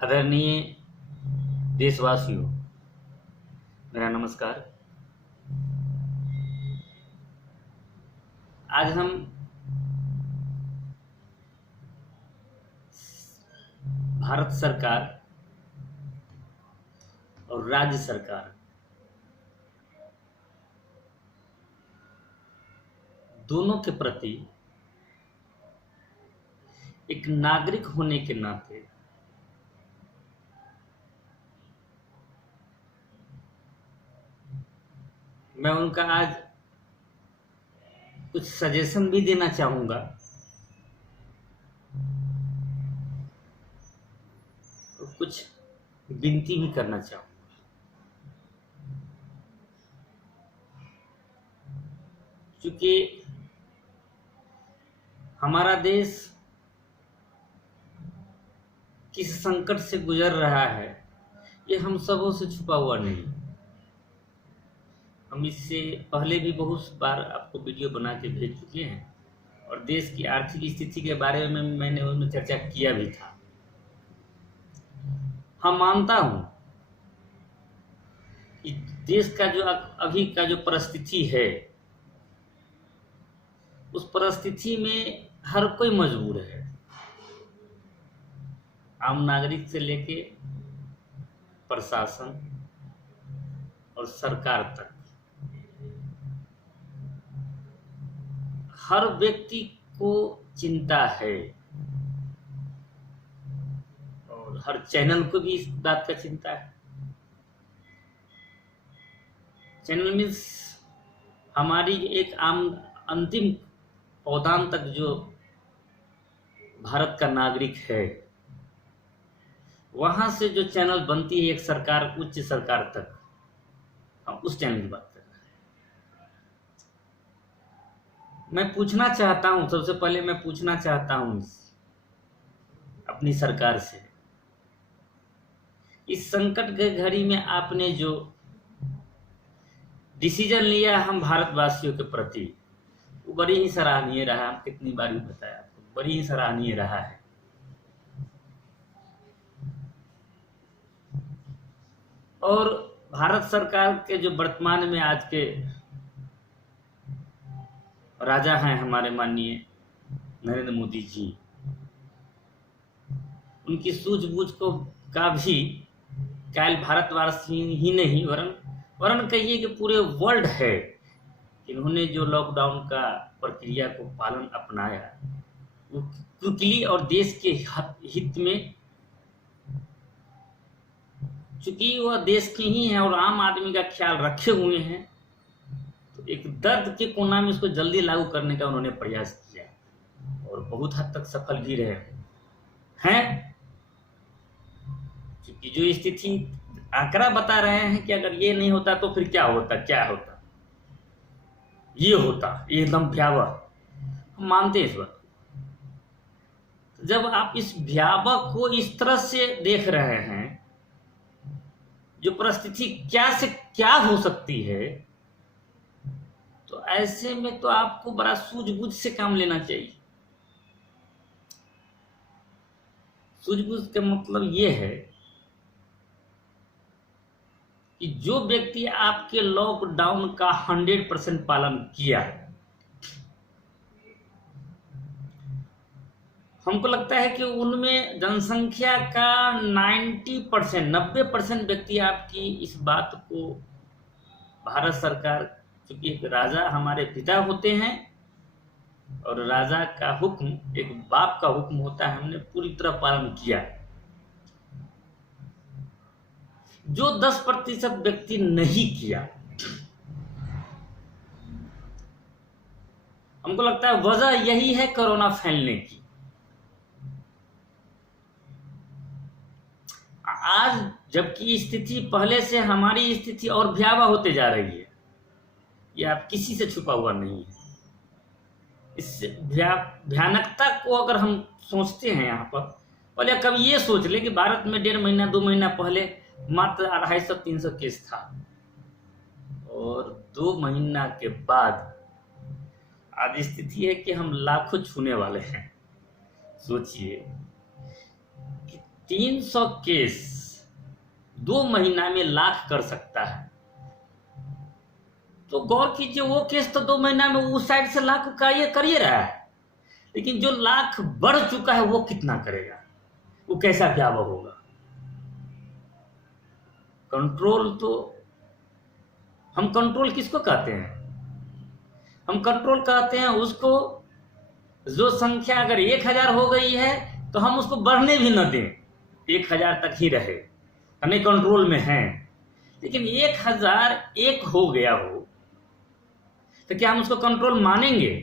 आदरणीय देशवासियों, मेरा नमस्कार। आज हम भारत सरकार और राज्य सरकार दोनों के प्रति एक नागरिक होने के नाते मैं उनका आज कुछ सजेशन भी देना चाहूँगा और कुछ विनती भी करना चाहूँगा। क्योंकि हमारा देश किस संकट से गुजर रहा है, ये हम सबों से छुपा हुआ नहीं। हम इससे पहले भी बहुत बार आपको वीडियो बना के भेज चुके हैं और देश की आर्थिक स्थिति के बारे में मैंने उनमें चर्चा किया भी था। हम मानता हूं कि देश का जो अभी का जो परिस्थिति है, उस परिस्थिति में हर कोई मजबूर है, आम नागरिक से लेके प्रशासन और सरकार तक। हर व्यक्ति को चिंता है और हर चैनल को भी इस बात का चिंता है। चैनल मीन्स हमारी एक अंतिम पौधान तक जो भारत का नागरिक है, वहां से जो चैनल बनती है एक सरकार, उच्च सरकार तक, हम उस चैनल की बात कर रहे हैं। मैं पूछना चाहता हूं, सबसे पहले मैं पूछना चाहता हूं अपनी सरकार से, इस संकट के घड़ी में आपने जो डिसीजन लिया हम भारतवासियों के प्रति, वो बड़ी ही सराहनीय रहा। हम कितनी बार भी बताया आपको, बड़ी ही सराहनीय रहा है। और भारत सरकार के जो वर्तमान में आज के राजा हैं हमारे माननीय नरेंद्र मोदी जी, उनकी सूझबूझ को का भी केवल भारतवासी ही नहीं वरन कहिए कि पूरे वर्ल्ड है। इन्होंने जो लॉकडाउन का प्रक्रिया को पालन अपनाया, वो क्विकली और देश के हित में, चूंकि वह देश के ही हैं और आम आदमी का ख्याल रखे हुए हैं, तो एक दर्द के कोना में इसको जल्दी लागू करने का उन्होंने प्रयास किया और बहुत हद तक सफल भी रहे हैं। क्योंकि जो स्थिति आंकड़ा बता रहे हैं कि अगर ये नहीं होता तो फिर क्या होता, ये होता एकदम भयावह। हम मानते हैं इस बात। जब आप इस भयावह को इस तरह से देख रहे हैं, जो परिस्थिति क्या से क्या हो सकती है, तो ऐसे में तो आपको बड़ा सूझबूझ से काम लेना चाहिए। सूझबूझ का मतलब ये है कि जो व्यक्ति आपके लॉकडाउन का 100% पालन किया, हमको लगता है कि उनमें जनसंख्या का 90% व्यक्ति आपकी इस बात को, भारत सरकार, क्योंकि एक राजा हमारे पिता होते हैं और राजा का हुक्म एक बाप का हुक्म होता है, हमने पूरी तरह पालन किया। जो 10% व्यक्ति नहीं किया, हमको लगता है वजह यही है कोरोना फैलने की। आज जबकि स्थिति पहले से हमारी स्थिति और भयावह होते जा रही है, ये आप किसी से छुपा हुआ नहीं है। इस भयानकता को अगर हम सोचते हैं यहाँ पर, पहले कभी ये सोच ले कि भारत में 1.5 महीना 2 महीना पहले मात्र 250-300 केस था और 2 महीना के बाद आज स्थिति है कि हम लाखों छूने वाले हैं। सोचिए 300 केस 2 महीना में लाख कर सकता है। तो गौर कीजिए, वो केस तो 2 महीना में उस साइड से लाख कर ही रहा है, लेकिन जो लाख बढ़ चुका है वो कितना करेगा, वो कैसा भयावह होगा। कंट्रोल तो हम कंट्रोल किसको कहते हैं? हम कंट्रोल कहते हैं उसको जो संख्या अगर 1000 हो गई है तो हम उसको बढ़ने भी न दें, 1000 तक ही रहे, हमें कंट्रोल में है। लेकिन 1001 हो गया हो तो क्या हम उसको कंट्रोल मानेंगे?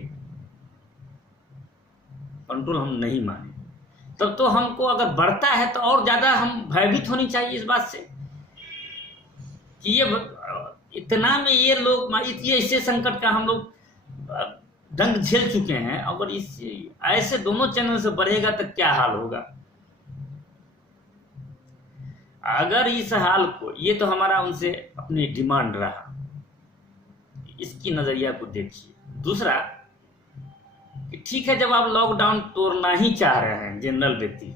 कंट्रोल हम नहीं मानेंगे। तब तो हमको अगर बढ़ता है तो और ज्यादा हम भयभीत होनी चाहिए इस बात से कि ये इतना में ये लोग, ये ऐसे संकट का हम लोग दंग झेल चुके हैं, अगर इस ऐसे दोनों चैनल से बढ़ेगा तो क्या हाल होगा। अगर इस हाल को, ये तो हमारा उनसे अपनी डिमांड रहा, इसकी नजरिया को देखिए। दूसरा कि ठीक है, जब आप लॉकडाउन तोड़ना ही चाह रहे हैं जनरल व्यक्ति,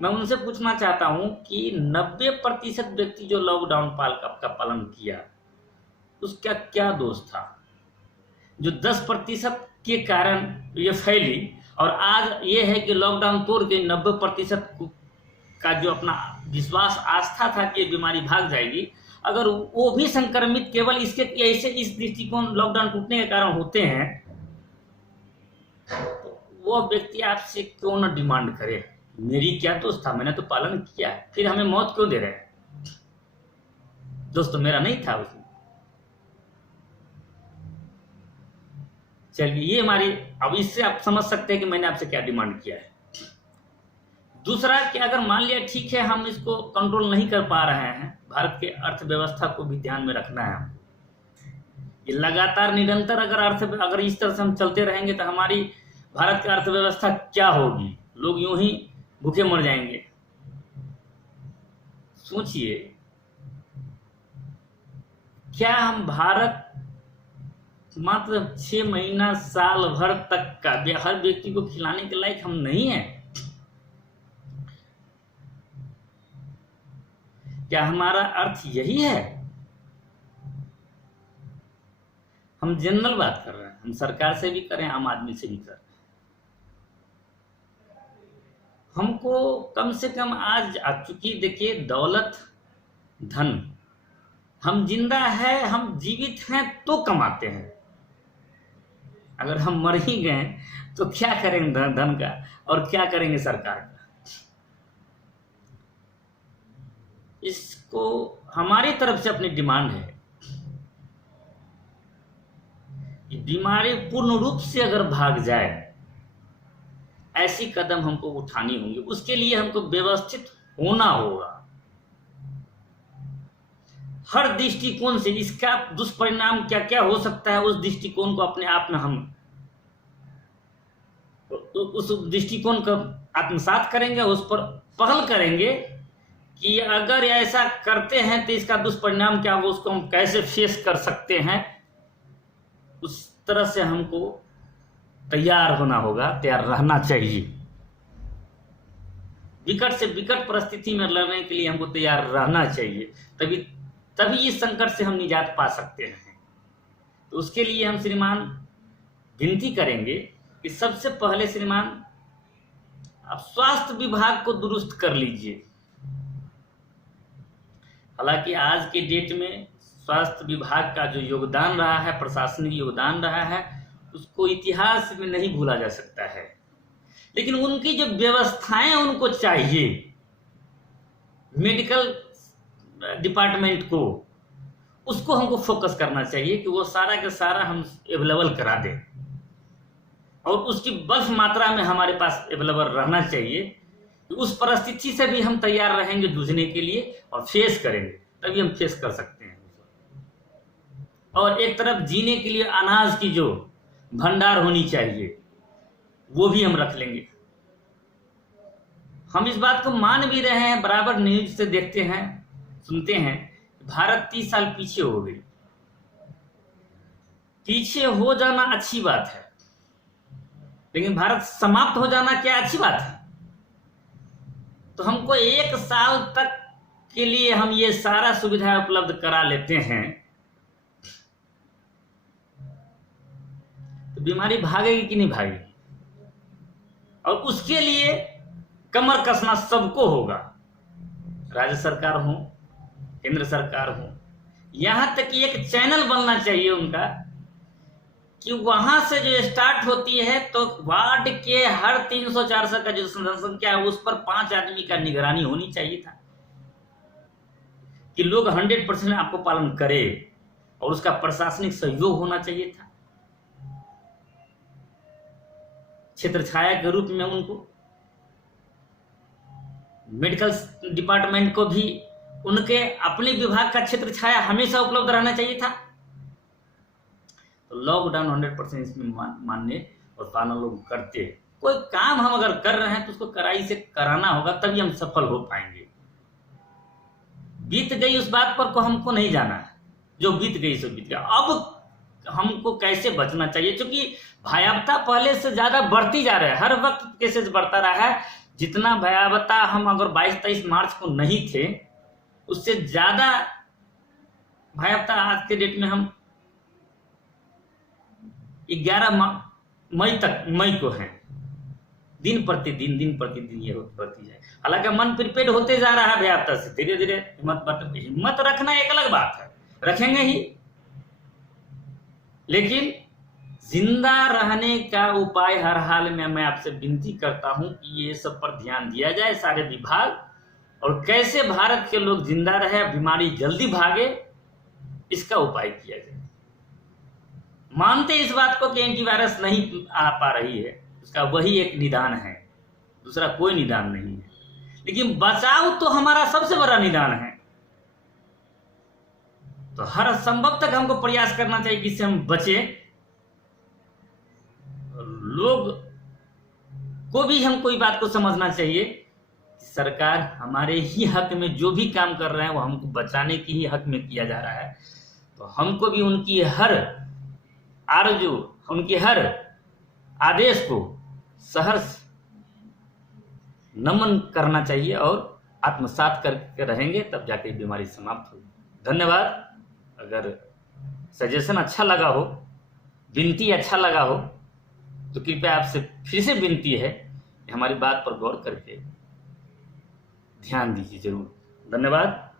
मैं उनसे पूछना चाहता हूं कि 90% व्यक्ति जो लॉकडाउन का पालन किया उसका क्या दोष था? जो 10% के कारण ये फैली, और आज ये है कि लॉकडाउन तोड़ के 90% का जो अपना विश्वास आस्था था कि ये बीमारी भाग जाएगी, अगर वो भी संक्रमित केवल इसके ऐसे इस दृष्टिकोण लॉकडाउन टूटने के कारण होते हैं, तो वो व्यक्ति आपसे क्यों न डिमांड करे, मेरी क्या दोस्त था, मैंने तो पालन किया है, फिर हमें मौत क्यों दे रहे हैं? दोस्त तो मेरा नहीं था उसमें। चलिए, ये हमारी, अब इससे आप समझ सकते हैं कि मैंने आपसे क्या डिमांड किया है। दूसरा कि अगर मान लिया ठीक है हम इसको कंट्रोल नहीं कर पा रहे हैं, भारत के अर्थव्यवस्था को भी ध्यान में रखना है। ये लगातार निरंतर अगर इस तरह से हम चलते रहेंगे तो हमारी भारत की अर्थव्यवस्था क्या होगी? लोग यूं ही भूखे मर जाएंगे। सोचिए, क्या हम भारत मात्र 6 महीना साल भर तक का हर व्यक्ति को खिलाने के लायक हम नहीं है? क्या हमारा अर्थ यही है? हम जनरल बात कर रहे हैं, हम सरकार से भी करें, आम आदमी से भी करें। हमको कम से कम आज चूंकि देखिए दौलत, धन, हम जिंदा है, हम जीवित हैं तो कमाते हैं। अगर हम मर ही गए तो क्या करेंगे धन का, और क्या करेंगे सरकार का? इसको हमारी तरफ से अपनी डिमांड है कि बीमारी पूर्ण रूप से अगर भाग जाए, ऐसी कदम हमको उठानी होंगी। उसके लिए हमको व्यवस्थित होना होगा हर दृष्टिकोण से। इसका दुष्परिणाम क्या क्या हो सकता है, उस दृष्टिकोण को अपने आप में हम उस दृष्टिकोण को आत्मसात करेंगे, उस पर पहल करेंगे कि अगर ऐसा करते हैं तो इसका दुष्परिणाम क्या होगा, उसको हम कैसे फेस कर सकते हैं। उस तरह से हमको तैयार होना होगा, तैयार रहना चाहिए। विकट से विकट परिस्थिति में लड़ने के लिए हमको तैयार रहना चाहिए, तभी इस संकट से हम निजात पा सकते हैं। तो उसके लिए हम श्रीमान विनती करेंगे कि सबसे पहले श्रीमान आप स्वास्थ्य विभाग को दुरुस्त कर लीजिए। हालांकि आज के डेट में स्वास्थ्य विभाग का जो योगदान रहा है, प्रशासनिक योगदान रहा है, उसको इतिहास में नहीं भूला जा सकता है। लेकिन उनकी जो व्यवस्थाएं उनको चाहिए, मेडिकल डिपार्टमेंट को, उसको हमको फोकस करना चाहिए कि वो सारा का सारा हम अवेलेबल करा दें, और उसकी बल्क मात्रा में हमारे पास अवेलेबल रहना चाहिए। उस परिस्थिति से भी हम तैयार रहेंगे जूझने के लिए और फेस करेंगे, तभी हम फेस कर सकते हैं। और एक तरफ जीने के लिए अनाज की जो भंडार होनी चाहिए वो भी हम रख लेंगे। हम इस बात को मान भी रहे हैं, बराबर न्यूज से देखते हैं, सुनते हैं, भारत 30 साल पीछे हो गई। पीछे हो जाना अच्छी बात है, लेकिन भारत समाप्त हो जाना क्या अच्छी बात है? तो हमको 1 साल तक के लिए हम ये सारा सुविधा उपलब्ध करा लेते हैं, तो बीमारी भागेगी कि नहीं भागेगी? और उसके लिए कमर कसना सबको होगा, राज्य सरकार हो, केंद्र सरकार हो। यहां तक कि एक चैनल बनना चाहिए उनका कि वहां से जो स्टार्ट होती है तो वार्ड के हर 300-400 का जो जनसंख्या है उस पर 5 आदमी का निगरानी होनी चाहिए था, कि लोग 100% आपको पालन करे, और उसका प्रशासनिक सहयोग होना चाहिए था। क्षेत्र छाया के रूप में उनको मेडिकल डिपार्टमेंट को भी उनके अपने विभाग का क्षेत्र छाया हमेशा उपलब्ध रहना चाहिए था। तो लॉकडाउन 100% इसमें मानने और पालन लोग करते। कोई काम हम अगर कर रहे हैं तो उसको कड़ाई से कराना होगा, तभी हम सफल हो पाएंगे। बीत गई उस बात पर को हमको नहीं जाना है, जो बीत गई सो बीत गया। अब हमको कैसे बचना चाहिए, क्योंकि भयावता पहले से ज्यादा बढ़ती जा रहा है, हर वक्त केसेस बढ़ता रहा है। जितना भयावता हम अगर 22-23 मार्च को नहीं थे, उससे ज्यादा भयावता आज के डेट में हम 11 मई को हैं। दिन प्रतिदिन ये बढ़ती जाए। हालांकि मन प्रिपेड होते जा रहा है भयावता से, धीरे धीरे हिम्मत रखना एक अलग बात है, रखेंगे ही, लेकिन जिंदा रहने का उपाय हर हाल में मैं आपसे विनती करता हूं कि ये सब पर ध्यान दिया जाए, सारे विभाग, और कैसे भारत के लोग जिंदा रहे, बीमारी जल्दी भागे, इसका उपाय किया जाए। मानते इस बात को कि एंटीवायरस नहीं आ पा रही है, उसका वही एक निदान है, दूसरा कोई निदान नहीं है, लेकिन बचाव तो हमारा सबसे बड़ा निदान है। तो हर संभव तक हमको प्रयास करना चाहिए कि इससे हम बचे। लोग को भी हमको इस बात को समझना चाहिए कि सरकार हमारे ही हक में जो भी काम कर रहे हैं वो हमको बचाने की ही हक में किया जा रहा है। तो हमको भी उनकी हर आरजू, उनके हर आदेश को सहर्ष नमन करना चाहिए और आत्मसात करके रहेंगे, तब जाके बीमारी समाप्त होगी। धन्यवाद। अगर सजेशन अच्छा लगा हो, विनती अच्छा लगा हो, तो कृपया आपसे फिर से विनती है कि हमारी बात पर गौर करके ध्यान दीजिए जरूर। धन्यवाद।